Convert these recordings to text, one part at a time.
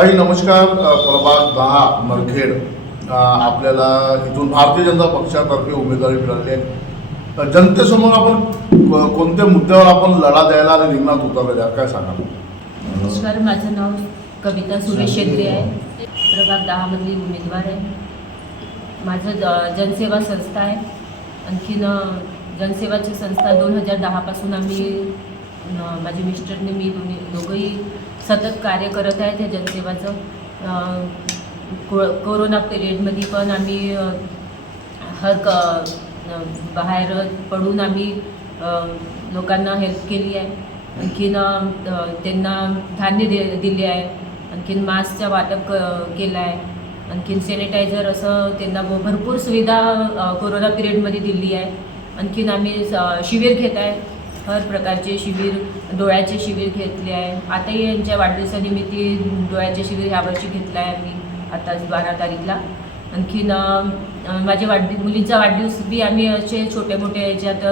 ताई नमस्कार प्रभाग दहा मरखेड. आपल्याला इथून भारतीय जनता पक्षातर्फे उमेदवारी मिळाली आहे. जनतेसमोर आपण कोणत्या मुद्द्यावर आपण लढा द्यायला आणि रिंगणात उतरलेले काय सांगा नमस्कार माझं नाव कविता सुरेश शेंद्रे आहे. प्रभाग दहामधली उमेदवार आहे. माझं ज- जनसेवा संस्था आहे. आणखीन जनसेवाची संस्था दोन हजार दहापासून आम्ही माझे मिस्टरने मी दोन्ही दोघंही सतत कार्य करत आहेत त्या जनसेवाचं. को कोरोना पिरियडमध्ये पण आम्ही हर क बाहेर पडून आम्ही लोकांना हेल्प केली आहे. आणखीन त्यांना धान्य दे दिले आहे. आणखीन मास्कचा वाटप क- केलं आहे. आणखीन सॅनिटायझर असं त्यांना भरपूर सुविधा कोरोना पिरियडमध्ये दिली आहे. आणखीन आम्ही स- शिबिर घेत आहे. हर प्रकारचे शिबिर डोळ्याचे शिबिर घेतले आहे. आताही यांच्या वाढदिवसानिमित्त डोळ्याचे शिबिर ह्यावर्षी घेतलं आहे आम्ही. आता बारा तारीखला. आणखीन माझ्या वाढदिव मुलींचा वाढदिवस बी आम्ही असे छोटे मोठे याच्यात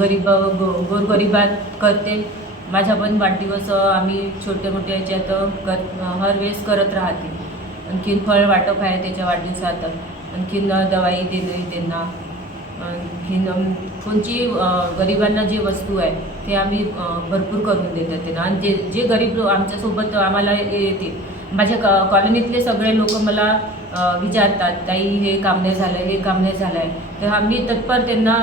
गरीब गो गोरगरिबात करते. माझा पण वाढदिवस आम्ही छोटे मोठे याच्यात कर हर वेळेस करत राहते. आणखीन फळ वाटप आहे त्याच्या वाढदिवसात. आणखीन दवाई देणे त्यांना आणखीन कोणची गरिबांना जे वस्तू आहे ते आम्ही भरपूर करून देतात त्यांना आणि जे जे गरीब लोक आमच्यासोबत आम्हाला येते माझ्या क कॉलनीतले सगळे लोक मला विचारतात ताई हे काम नाही झालं हे काम नाही झालं आहे तर आम्ही तत्पर त्यांना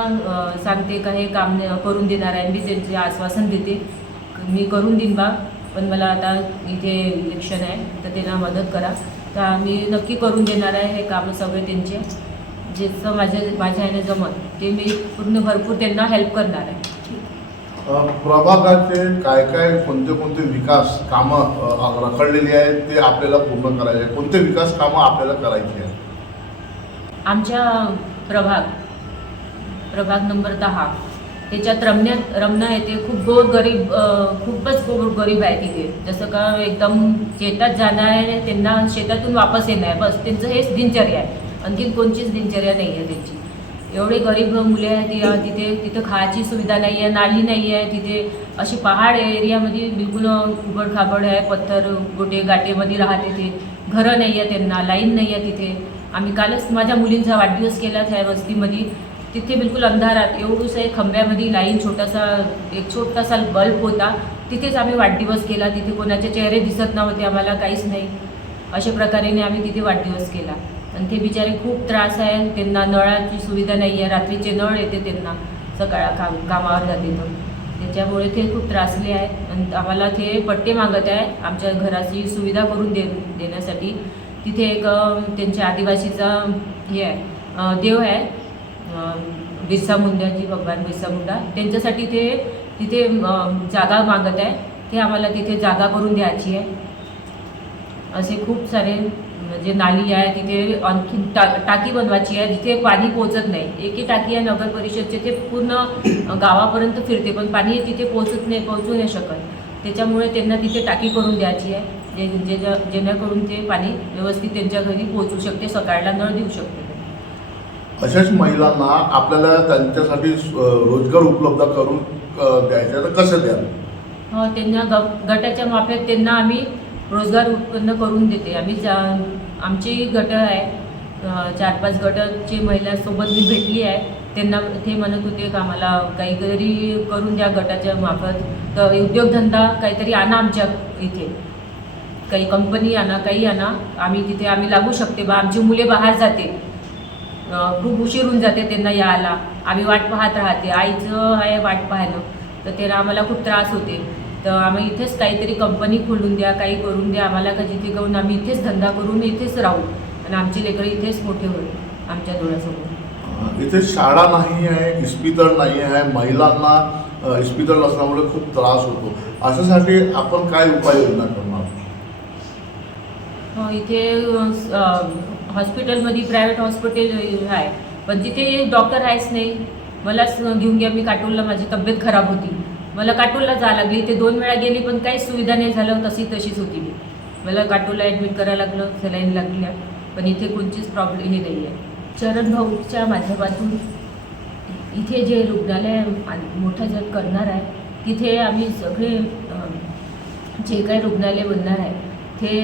सांगते का हे काम नाही- करून देणार आहे. मी त्यांचे आश्वासन देते मी करून देईन बा पण मला आता इथे इलेक्शन आहे तर त्यांना मदत करा. तर आम्ही नक्की करून देणार आहे हे कामं सगळे त्यांचे. जेचं माझ्या माझ्या ह्याने जमत ते मी पूर्ण भरपूर त्यांना हेल्प करणार आहे. प्रभागाचे काय काय कोणते कोणते विकास कामं अ, रखडलेली आहेत ते आपल्याला पूर्ण करायचे आहे कोणते विकास कामं आपल्याला करायची आहेत? आमच्या प्रभाग प्रभाग नंबर दहा त्याच्यात रमण्यात रमणा येते खूप गोर गरीब अ, खूपच गोर गरीब आहे तिथे. जसं का एकदम शेतात जाणार आहे त्यांना शेतातून वापस येणार आहे. बस त्यांचं हेच दिनचर्या आहे. आणखीन कोणचीच दिनचर्या नाही आहे त्यांची. एवढे गरीब मुले आहेत तिथे तिथं खायची सुविधा नाही आहे नाली नाही आहे तिथे अशी पहाड एरियामध्ये बिलकुल उबड खाबड आहे पत्थर गोटे गाटेमध्ये राहते ते. घरं नाही आहे त्यांना लाईन नाही आहे तिथे. आम्ही कालच माझ्या मुलींचा वाढदिवस केला त्या वस्तीमध्ये. तिथे बिलकुल अंधारात एवढूस आहे खंब्यामध्ये लाईन छोटासा एक छोटासा बल्ब होता. तिथेच आम्ही वाढदिवस केला तिथे कोणाचे चेहरे दिसत नव्हते आम्हाला काहीच नाही. अशा प्रकारेने आम्ही तिथे वाढदिवस केला. आणि ते बिचारे खूप त्रास आहे त्यांना नळाची सुविधा नाही आहे. रात्रीचे नळ येते त्यांना. सकाळ काम कामावर जाते तर त्याच्यामुळे ते खूप त्रासले आहेत आणि आम्हाला ते पट्टे मागत आहे. आमच्या घराची सुविधा करून दे देण्यासाठी. तिथे एक त्यांच्या आदिवासीचा हे आहे. देव आहे. बिरसा मुंडाजी भगवान बिरसा मुंडा. त्यांच्यासाठी ते तिथे जागा मागत आहे. ते आम्हाला तिथे जागा करून द्यायची आहे. असे खूप सारे म्हणजे नाली आहे तिथे आणखी टा टाकी बनवायची आहे जिथे पाणी पोचत नाही. एकी टाकी आहे नगर परिषदचे ते पूर्ण गावापर्यंत फिरते पण पाणी तिथे पोचत नाही पोचू नाही शकत. त्याच्यामुळे त्यांना तिथे टाकी करून द्यायची आहे जे जे जे- जेणेकरून ते पाणी व्यवस्थित त्यांच्या घरी पोचू शकते सकाळला नळ देऊ शकते. अशाच महिलांना आपल्याला त्यांच्यासाठी रोजगार उपलब्ध करून द्यायचे तर कसं द्याल? हो त्यांना ग गटाच्या माफियात त्यांना आम्ही रोजगार उत्पन्न करून देते. आम्ही जा आमची गट आहे चार पाच गटाची महिलांसोबत मी भेटली आहे. त्यांना ते म्हणत होते का आम्हाला काहीतरी करून द्या गटाच्या मार्फत. तर उद्योगधंदा काहीतरी आणा आमच्या इथे. काही कंपनी आणा काही आणा. आम्ही तिथे आम्ही लागू शकते बा. आमची मुले बाहेर जाते. खूप उशीर होऊन जाते त्यांना यायला. आम्ही वाट पाहत राहते. आईचं आहे वाट पाहणं. तर त्याला आम्हाला खूप त्रास होते. तर आम्ही इथेच काहीतरी कंपनी खोलून द्या काही करून द्या आम्हाला का जिथे जाऊन आम्ही इथेच धंदा करून इथेच राहू. आणि आमचे लेकरं इथेच मोठे होईल आमच्या डोळ्यासमोर. इथे शाळा नाही आहे इस्पितळ नाही आहे महिलांना इस्पितळ नसल्यामुळे खूप त्रास होतो. अशासाठी आपण काय उपाययोजना करणार? हो इथे हॉस्पिटलमध्ये प्रायव्हेट हॉस्पिटल आहे. पण तिथे डॉक्टर आहेच नाही. मलाच घेऊन घ्या मी काटोलला माझी तब्येत खराब होती. मला काटोलला जा लागली. ते दोन वेळा गेली पण काहीच सुविधा नाही झालं तशी तशीच होती मी. मला काटोलला ॲडमिट करायला लागलं सलाईन लागल्या. पण इथे कोणतीच प्रॉब्लेम हे नाही आहे चरण भाऊच्या माध्यमातून इथे जे रुग्णालय मोठं जग करणार आहे तिथे आम्ही सगळे जे काही रुग्णालय बनणार आहे ते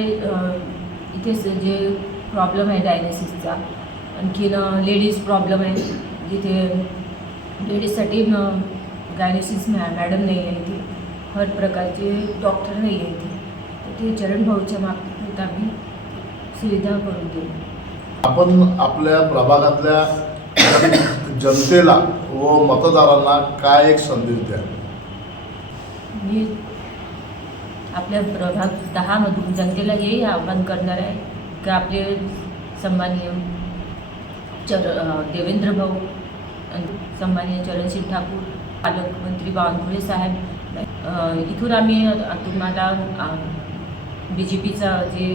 इथे स- जे प्रॉब्लेम आहे डायलिसिसचा आणखीन लेडीज प्रॉब्लेम आहे जिथे लेडीजसाठी गायनेसिस मॅ मॅडम नाही आहे इथे हर प्रकारचे डॉक्टर नाही आहे इथे तर ते चरण भाऊच्या मार्फत आम्ही सुविधा करून देऊ. आपण आपल्या प्रभागातल्या जनतेला व मतदारांना काय एक संदेश द्या? मी आपल्या प्रभाग दहामधून जनतेला हेही आवाहन करणार आहे. की आपले सन्माननीय चर देवेंद्र भाऊ आणि सन्माननीय चरणसिंग ठाकूर पालकमंत्री बावनकुळे साहेब इथून आम्ही तुम्हाला बी जे पीचा जे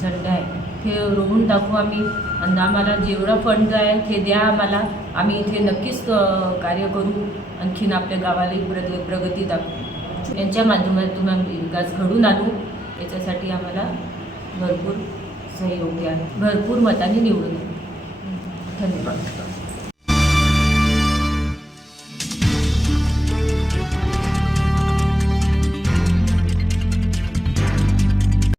झंडा आहे ते रोवून दाखवू आम्ही. आणि आम्हाला जेवढा फंड आहे ते द्या आम्हाला. आम्ही इथे नक्कीच कार्य करू. आणखीन आपल्या गावालाही प्रग प्रगती दाखवू. यांच्या माध्यमातून आम्ही विकास घडून आणू. याच्यासाठी आम्हाला भरपूर सहयोग्य आहे. भरपूर मताने निवडून धन्यवाद.